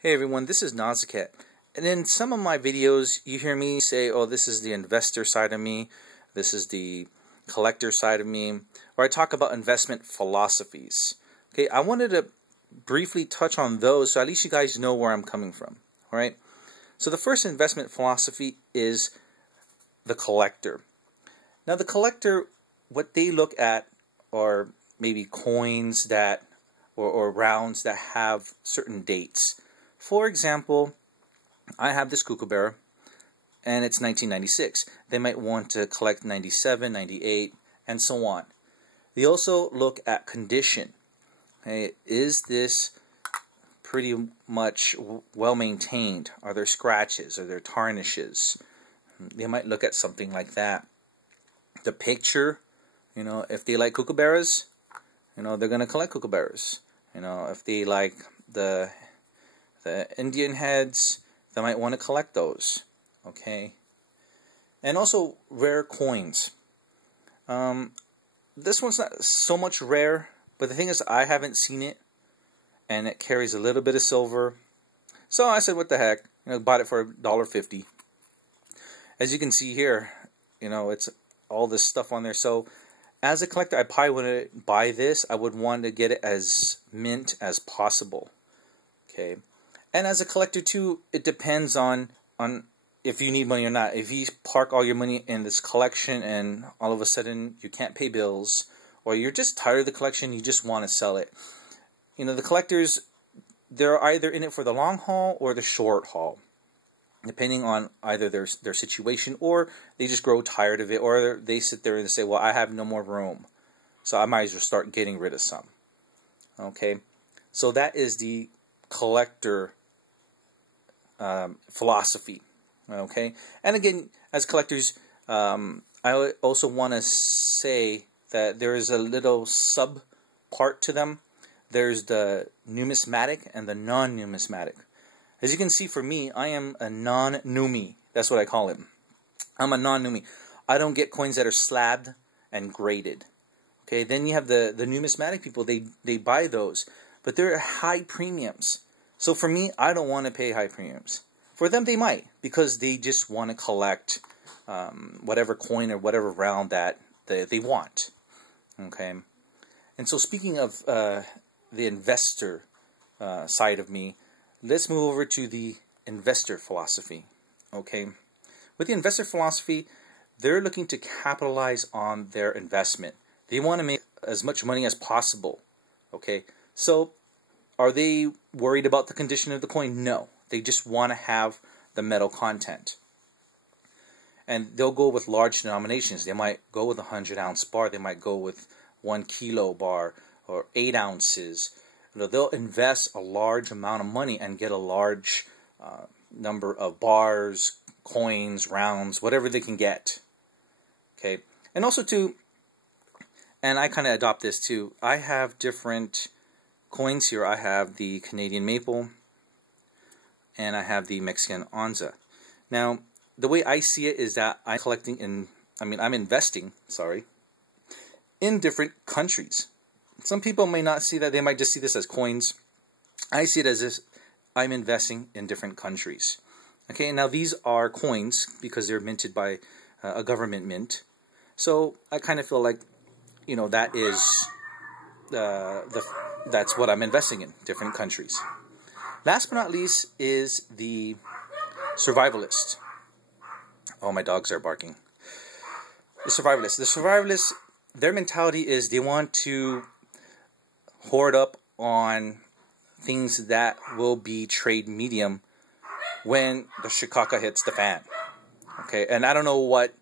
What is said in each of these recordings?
Hey everyone, this is Nazaket. And in some of my videos, you hear me say, oh, this is the investor side of me, this is the collector side of me, or I talk about investment philosophies. Okay, I wanted to briefly touch on those so at least you guys know where I'm coming from. Alright, so the first investment philosophy is the collector. Now the collector, what they look at are maybe coins that, or rounds that have certain dates. For example, I have this kookaburra, and it's 1996. They might want to collect 97, 98, and so on. They also look at condition. Okay, is this pretty much well maintained? Are there scratches? Are there tarnishes? They might look at something like that. The picture, you know, if they like kookaburras, you know, they're going to collect kookaburras. You know, if they like the Indian heads, they might want to collect those. Okay, and also rare coins. This one's not so much rare, but the thing is, I haven't seen it, and it carries a little bit of silver. So I said, what the heck? You know, bought it for $1.50. As you can see here, you know, it's all this stuff on there. So as a collector, I probably wouldn't buy this. I would want to get it as mint as possible. Okay. And as a collector too, it depends on if you need money or not. If you park all your money in this collection and all of a sudden you can't pay bills, or you're just tired of the collection, you just want to sell it. You know, the collectors, they're either in it for the long haul or the short haul, depending on either their situation, or they just grow tired of it, or they sit there and say, well, I have no more room, so I might as well start getting rid of some. Okay, so that is the collector philosophy. Okay, and again, as collectors, I also want to say that there is a little sub part to them. There's the numismatic and the non-numismatic. As you can see, for me, I am a non-numi. That's what I call him. I'm a non-numi. I don't get coins that are slabbed and graded. Okay, then you have the numismatic people. They buy those, but they're high premiums. So for me, I don't want to pay high premiums. For them, they might, because they just want to collect whatever coin or whatever round that they want. Okay, and so speaking of the investor side of me, let's move over to the investor philosophy. Okay, with the investor philosophy, they're looking to capitalize on their investment. They want to make as much money as possible. Okay, so are they worried about the condition of the coin? No. They just want to have the metal content. And they'll go with large denominations. They might go with a 100-ounce bar. They might go with 1 kilo bar or 8 ounces. You know, they'll invest a large amount of money and get a large number of bars, coins, rounds, whatever they can get. Okay, and also too, and I kind of adopt this too, I have different coins here. I have the Canadian maple, and I have the Mexican onza. Now, the way I see it is that I'm investing, in different countries. Some people may not see that. They might just see this as coins. I see it as this, I'm investing in different countries. Okay, now these are coins because they're minted by a government mint. So I kind of feel like, you know, that is that's what I'm investing in, different countries. Last but not least is the Survivalist. Oh, my dogs are barking. The Survivalist. The Survivalist, their mentality is they want to hoard up on things that will be trade medium when the shikaka hits the fan. Okay, and I don't know what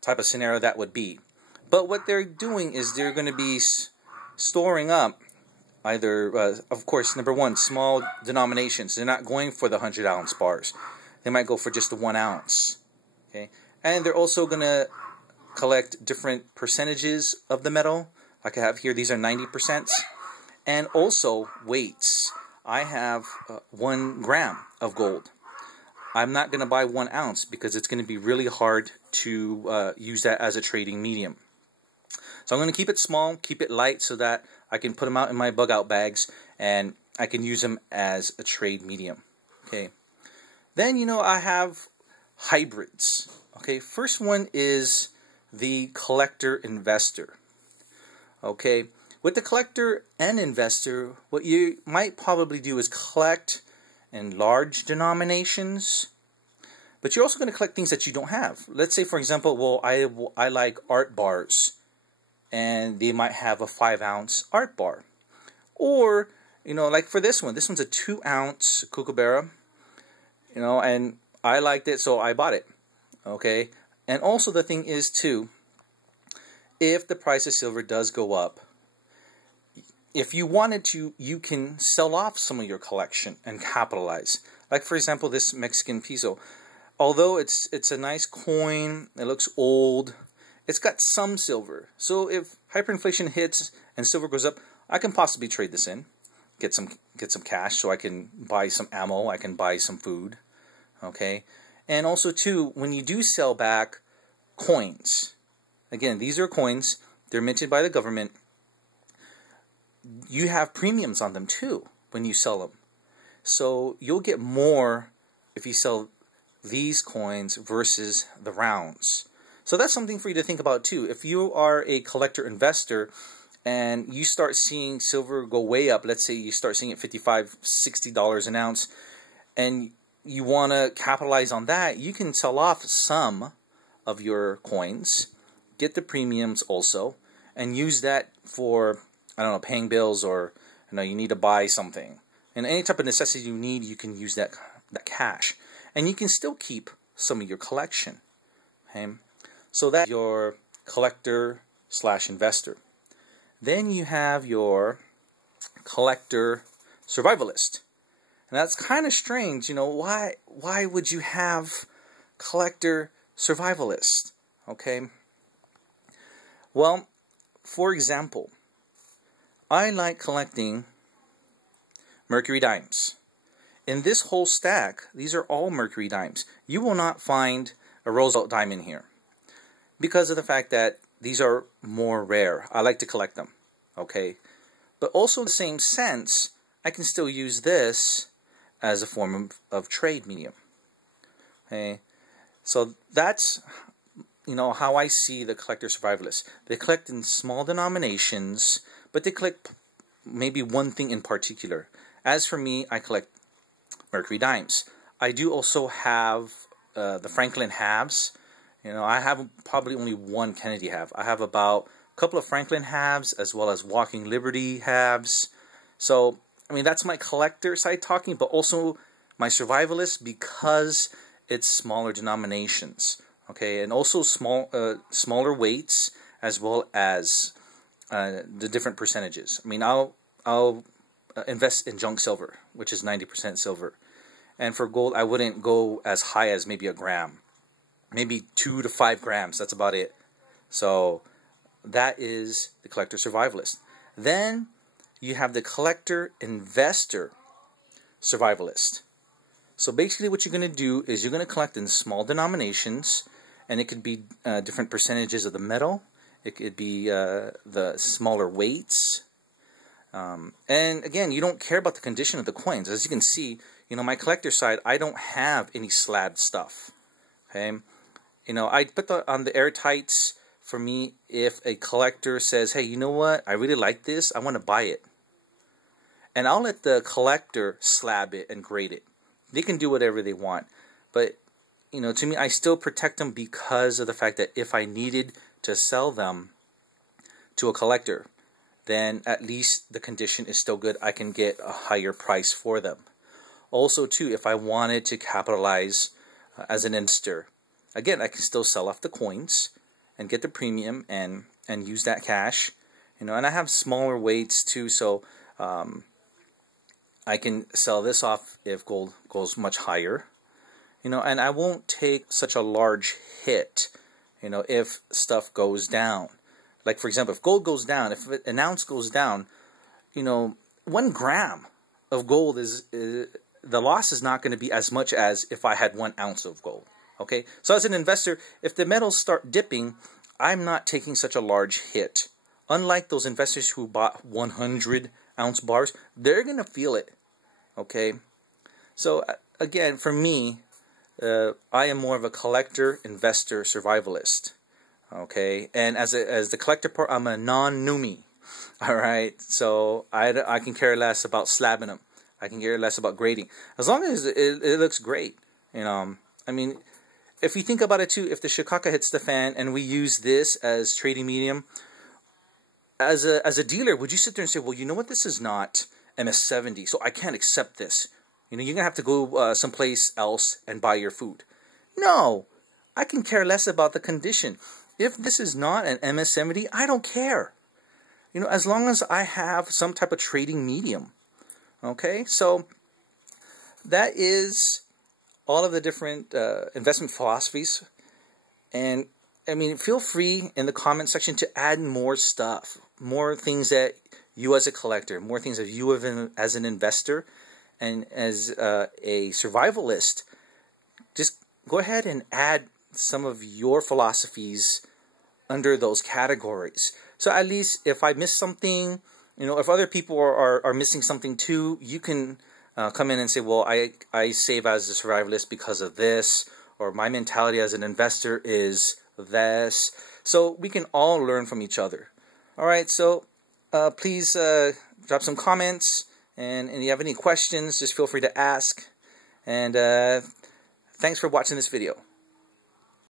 type of scenario that would be. But what they're doing is they're going to be storing up either, of course, number one, small denominations. They're not going for the 100-ounce bars. They might go for just the 1 ounce. Okay, and they're also going to collect different percentages of the metal. Like I have here, these are 90%. And also weights. I have 1 gram of gold. I'm not going to buy 1 ounce because it's going to be really hard to use that as a trading medium. So I'm going to keep it small, keep it light, so that I can put them out in my bug out bags and I can use them as a trade medium. Okay. Then, I have hybrids. Okay. First one is the collector investor. Okay. With the collector and investor, what you might probably do is collect in large denominations, but you're also going to collect things that you don't have. Let's say, for example, well, I like art bars, and they might have a 5-ounce art bar. Or, like for this one's a 2-ounce kookaburra, and I liked it, so I bought it. Okay. And also the thing is too, if the price of silver does go up, if you wanted to, you can sell off some of your collection and capitalize. Like for example, this Mexican peso. Although it's a nice coin, it looks old, it's got some silver. So if hyperinflation hits and silver goes up, I can possibly trade this in, get some cash, so I can buy some ammo, I can buy some food. Okay, and also too, when you do sell back coins, again, these are coins, they're minted by the government. You have premiums on them too when you sell them. So you'll get more if you sell these coins versus the rounds. So that's something for you to think about too. If you are a collector investor and you start seeing silver go way up, let's say you start seeing it $55, $60 an ounce, and you want to capitalize on that, you can sell off some of your coins, get the premiums also, and use that for, I don't know, paying bills, or you need to buy something. And any type of necessity you need, you can use that cash. And you can still keep some of your collection. Okay? So that's your collector/investor. Then you have your collector survivalist. And that's kind of strange, why would you have collector survivalist? Okay? Well, for example, I like collecting mercury dimes. In this whole stack, these are all mercury dimes. You will not find a Roosevelt dime in here because of the fact that these are more rare. I like to collect them, okay? But also in the same sense, I can still use this as a form of trade medium, okay? So that's, how I see the collector survivalists. They collect in small denominations, but they collect maybe one thing in particular. As for me, I collect mercury dimes. I do also have the Franklin halves. I have probably only one Kennedy half. I have about a couple of Franklin halves as well as Walking Liberty halves. So, that's my collector side talking, but also my survivalist because it's smaller denominations. Okay, and also smaller weights as well as the different percentages. I'll invest in junk silver, which is 90% silver. And for gold, I wouldn't go as high as maybe a gram. Maybe 2 to 5 grams, that's about it. So that is the collector survivalist. Then you have the collector investor survivalist. So basically what you're going to do is you're going to collect in small denominations, and it could be different percentages of the metal. It could be the smaller weights. And again, you don't care about the condition of the coins. As you can see, my collector side, I don't have any slab stuff. Okay, I put on the airtights for me. If a collector says, "Hey, you know what? I really like this. I want to buy it," and I'll let the collector slab it and grade it. They can do whatever they want, but to me, I still protect them because of the fact that if I needed to sell them to a collector, then at least the condition is still good. I can get a higher price for them. Also, too, if I wanted to capitalize as an investor, again, I can still sell off the coins and get the premium and use that cash. And I have smaller weights too, so I can sell this off if gold goes much higher. And I won't take such a large hit, if stuff goes down. Like, for example, if gold goes down, if an ounce goes down, 1 gram of gold the loss is not going to be as much as if I had 1 ounce of gold. Okay? So as an investor, if the metals start dipping, I'm not taking such a large hit. Unlike those investors who bought 100-ounce bars, they're going to feel it. Okay? So again, for me, I am more of a collector, investor, survivalist. Okay, and as the collector part, I'm a non-Numi. All right, so I can care less about slabbing them. I can care less about grading, as long as it looks great. You know, I mean, if you think about it too, if the shikaka hits the fan and we use this as trading medium, as a dealer, would you sit there and say, well, you know what, this is not MS70, so I can't accept this. You know, you're gonna have to go someplace else and buy your food. No, I can care less about the condition. If this is not an MS70, I don't care. You know, as long as I have some type of trading medium. Okay, so that is all of the different investment philosophies. And I mean, feel free in the comment section to add more stuff, more things that you as a collector, more things that you as an investor and as a survivalist, just go ahead and add some of your philosophies under those categories. So at least if I miss something, you know, if other people are missing something too, you can come in and say, well, I save as a survivalist because of this, or my mentality as an investor is this. So we can all learn from each other. All right, so please drop some comments, and if you have any questions, just feel free to ask. And thanks for watching this video.